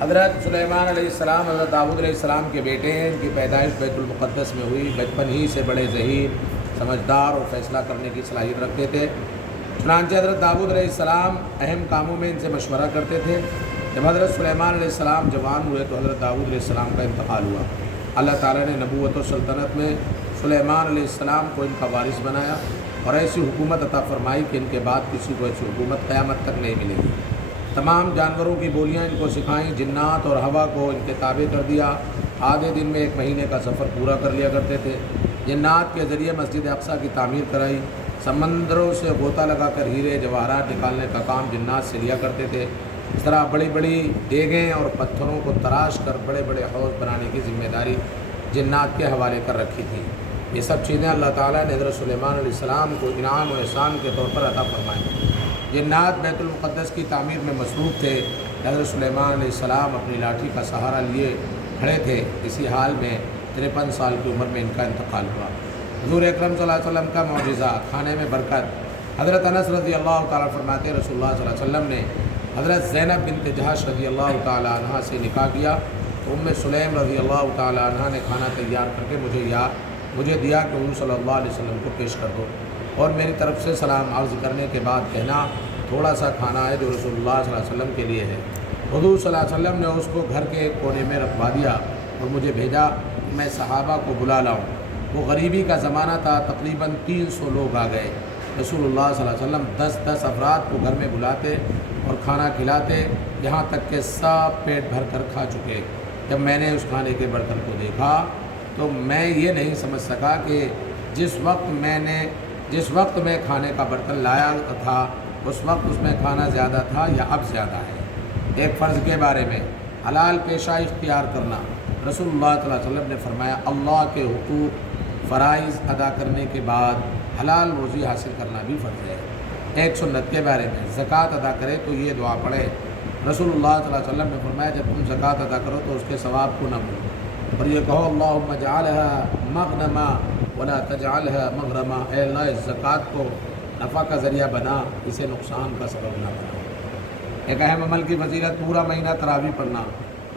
حضرت سلیمان علیہ السلام حضرت داؤد علیہ السلام کے بیٹے ہیں. ان کی پیدائش بیت المقدس میں ہوئی. بچپن ہی سے بڑے ذہین، سمجھدار اور فیصلہ کرنے کی صلاحیت رکھتے تھے. چنانچہ حضرت داؤد علیہ السلام اہم کاموں میں ان سے مشورہ کرتے تھے. جب حضرت سلیمان علیہ السلام جوان ہوئے تو حضرت داؤد علیہ السلام کا انتقال ہوا. اللہ تعالیٰ نے نبوت و سلطنت میں سلیمان علیہ السلام کو ان کا وارث بنایا اور ایسی حکومت عطا فرمائی کہ ان کے بعد کسی کو ایسی حکومت قیامت تک نہیں ملے گی. تمام جانوروں کی بولیاں ان کو سکھائیں. جنات اور ہوا کو ان کے تابع کر دیا. آدھے دن میں 1 مہینے کا سفر پورا کر لیا کرتے تھے. جنات کے ذریعے مسجد اقصیٰ کی تعمیر کرائی. سمندروں سے غوطہ لگا کر ہیرے جواہرات نکالنے کا کام جنات سے لیا کرتے تھے. اس طرح بڑی بڑی دیگیں اور پتھروں کو تراش کر بڑے بڑے حوض بنانے کی ذمہ داری جنات کے حوالے کر رکھی تھی. یہ سب چیزیں اللہ تعالیٰ نے حضرت سلیمان علیہ السلام کو انعام و احسان کے طور پر عطا فرمائیں. جنات بیت المقدس کی تعمیر میں مصروف تھے. حضرت سلیمان علیہ السلام اپنی لاٹھی کا سہارا لیے کھڑے تھے. اسی حال میں 53 سال کی عمر میں ان کا انتقال ہوا. حضور اکرم صلی اللہ علیہ وسلم کا معجزہ، کھانے میں برکت. حضرت انس رضی اللہ تعالیٰ فرماتے رسول اللہ صلی اللہ علیہ وسلم نے حضرت زینب بنت جہش رضی اللہ تعالیٰ عنہ سے نکاح کیا تو ام سلیم رضی اللہ تعالیٰ عنہ نے کھانا تیار کر کے مجھے دیا کہ حضور صلی اللہ علیہ وسلم کو پیش کر دو اور میری طرف سے سلام عرض کرنے کے بعد کہنا تھوڑا سا کھانا ہے جو رسول اللہ صلی اللہ علیہ وسلم کے لیے ہے. حضور صلی اللہ علیہ وسلم نے اس کو گھر کے ایک کونے میں رکھوا دیا اور مجھے بھیجا کہ میں صحابہ کو بلا لاؤں. وہ غریبی کا زمانہ تھا. تقریباً 300 لوگ آ گئے. رسول اللہ صلی اللہ علیہ وسلم 10 افراد کو گھر میں بلاتے اور کھانا کھلاتے یہاں تک کہ سب پیٹ بھر کر کھا چکے. جب میں نے اس کھانے کے برتن کو دیکھا تو میں یہ نہیں سمجھ سکا کہ جس وقت میں کھانے کا برتن لایا تھا اس وقت اس میں کھانا زیادہ تھا یا اب زیادہ ہے. ایک فرض کے بارے میں حلال پیشہ اختیار کرنا. رسول اللہ صلی اللہ علیہ وسلم نے فرمایا اللہ کے حقوق فرائض ادا کرنے کے بعد حلال روزی حاصل کرنا بھی فرض ہے. ایک سنت کے بارے میں زکوٰۃ ادا کرے تو یہ دعا پڑھے. رسول اللہ صلی اللہ علیہ وسلم نے فرمایا جب تم زکوٰۃ ادا کرو تو اس کے ثواب کو نہ بھولو اور یہ کہو اللہم اجعلها مغنما ولا تجعلها مغرما. اے اللہ اس زکوٰۃ کو نفع کا ذریعہ بنا، اسے نقصان کا سبب نہ بنا. ایک اہم عمل کی فضیلت پورا مہینہ تراویح پڑھنا.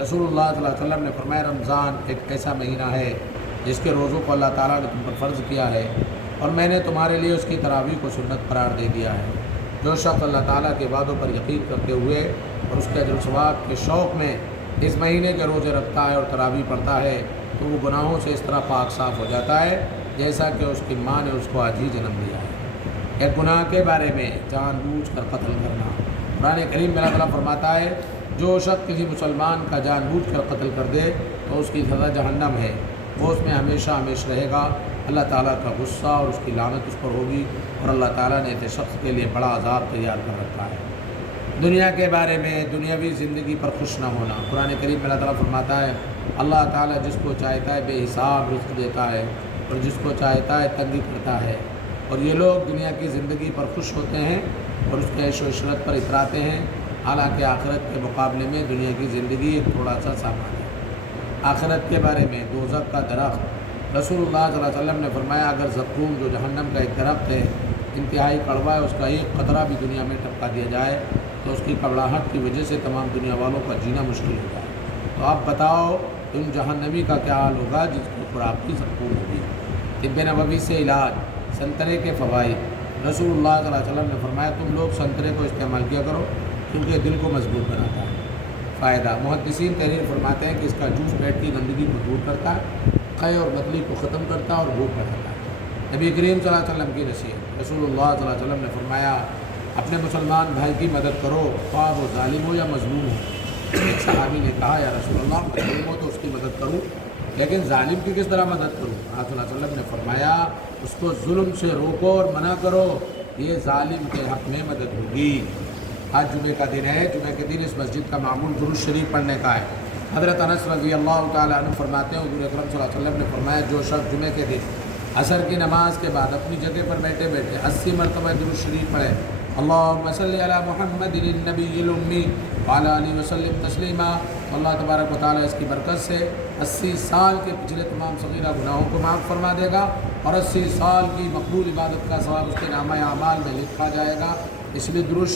رسول اللہ صلی اللہ علیہ وسلم نے فرمایا رمضان ایک ایسا مہینہ ہے جس کے روزوں کو اللہ تعالیٰ نے تم پر فرض کیا ہے اور میں نے تمہارے لیے اس کی تراویح کو سنت قرار دے دیا ہے. جو شخص اللہ تعالیٰ کے وعدوں پر یقین کرتے ہوئے اور اس کے اجر و ثواب کے شوق میں اس مہینے کے روزے رکھتا ہے اور تراویح پڑھتا ہے تو وہ گناہوں سے اس طرح پاک صاف ہو جاتا ہے جیسا کہ اس کی ماں نے اس کو آج ہی جنم دیا ہے. ایک گناہ کے بارے میں جان بوجھ کر قتل کرنا. قرآن کریم میں اللہ تعالیٰ فرماتا ہے جو شخص کسی مسلمان کا جان بوجھ کر قتل کر دے تو اس کی سزا جہنم ہے، وہ اس میں ہمیشہ ہمیشہ رہے گا. اللہ تعالیٰ کا غصہ اور اس کی لعنت اس پر ہوگی اور اللہ تعالیٰ نے ایسے شخص کے لیے بڑا عذاب تیار کر رکھا ہے. دنیا کے بارے میں دنیاوی زندگی پر خوش نہ ہونا. قرآن کریم میں اللہ تعالیٰ فرماتا ہے اللہ تعالیٰ جس کو چاہتا ہے بے حساب رزق دیتا ہے اور جس کو چاہتا ہے تنگی کرتا ہے. اور یہ لوگ دنیا کی زندگی پر خوش ہوتے ہیں اور اس کے عیش و عشرت پر اتراتے ہیں، حالانکہ آخرت کے مقابلے میں دنیا کی زندگی ایک تھوڑا سا سامان ہے. آخرت کے بارے میں دوزخ کا درخت. رسول اللہ صلی اللہ علیہ وسلم نے فرمایا اگر زقوم جو جہنم کا ایک درخت ہے انتہائی کڑوا ہے، اس کا ایک قطرہ بھی دنیا میں ٹپکا دیا جائے تو اس کی کڑواہٹ کی وجہ سے تمام دنیا والوں کا جینا مشکل ہو جائے. تو آپ بتاؤ ان جہنمی کا کیا حال ہوگا جس کی خوراک کی زقوم ہوگی. طب نبوی سے علاج. سنترے کے فوائد. رسول اللہ صلی اللہ علیہ وسلم نے فرمایا تم لوگ سنترے کو استعمال کیا کرو کیونکہ دل کو مضبوط بناتا ہے. فائدہ. محدثین تحریر فرماتے ہیں کہ اس کا جوس پیٹ کی گندگی کو دور کرتا ہے، قے اور بدلی کو ختم کرتا ہے اور بھوک بڑھاتا ہے. نبی کریم صلی اللہ علیہ وسلم کی نصیحت. رسول اللہ صلی اللہ علیہ وسلم نے فرمایا اپنے مسلمان بھائی کی مدد کرو خواہ وہ ظالم ہو یا مظلوم ہو. ایک صحابی نے کہا یا رسول اللہ مظلوم ہو تو اس کی مدد کروں لیکن ظالم کی کس طرح مدد کروں؟ آپ صلی اللہ علیہ وسلم نے فرمایا اس کو ظلم سے روکو اور منع کرو، یہ ظالم کے حق میں مدد ہوگی. آج جمعے کا دن ہے. جمعے کے دن اس مسجد کا معمول درود شریف پڑھنے کا ہے. حضرت انس رضی اللہ تعالیٰ عنہ فرماتے ہیں حضور اکرم صلی اللہ علیہ وسلم نے فرمایا جو شخص جمعے کے دن عصر کی نماز کے بعد اپنی جگہ پر بیٹھے بیٹھے 80 مرتبہ درود شریف پڑھے اللہم صلی علی محمد النبی الامی وعلی آلہ وسلم تسلیما. اللہ تبارک و تعالیٰ اس کی برکت سے 80 سال کے پچھلے تمام صغیرہ گناہوں کو معاف فرما دے گا اور 80 سال کی مقبول عبادت کا ثواب اس کے نامہ اعمال میں لکھا جائے گا. اس لیے درود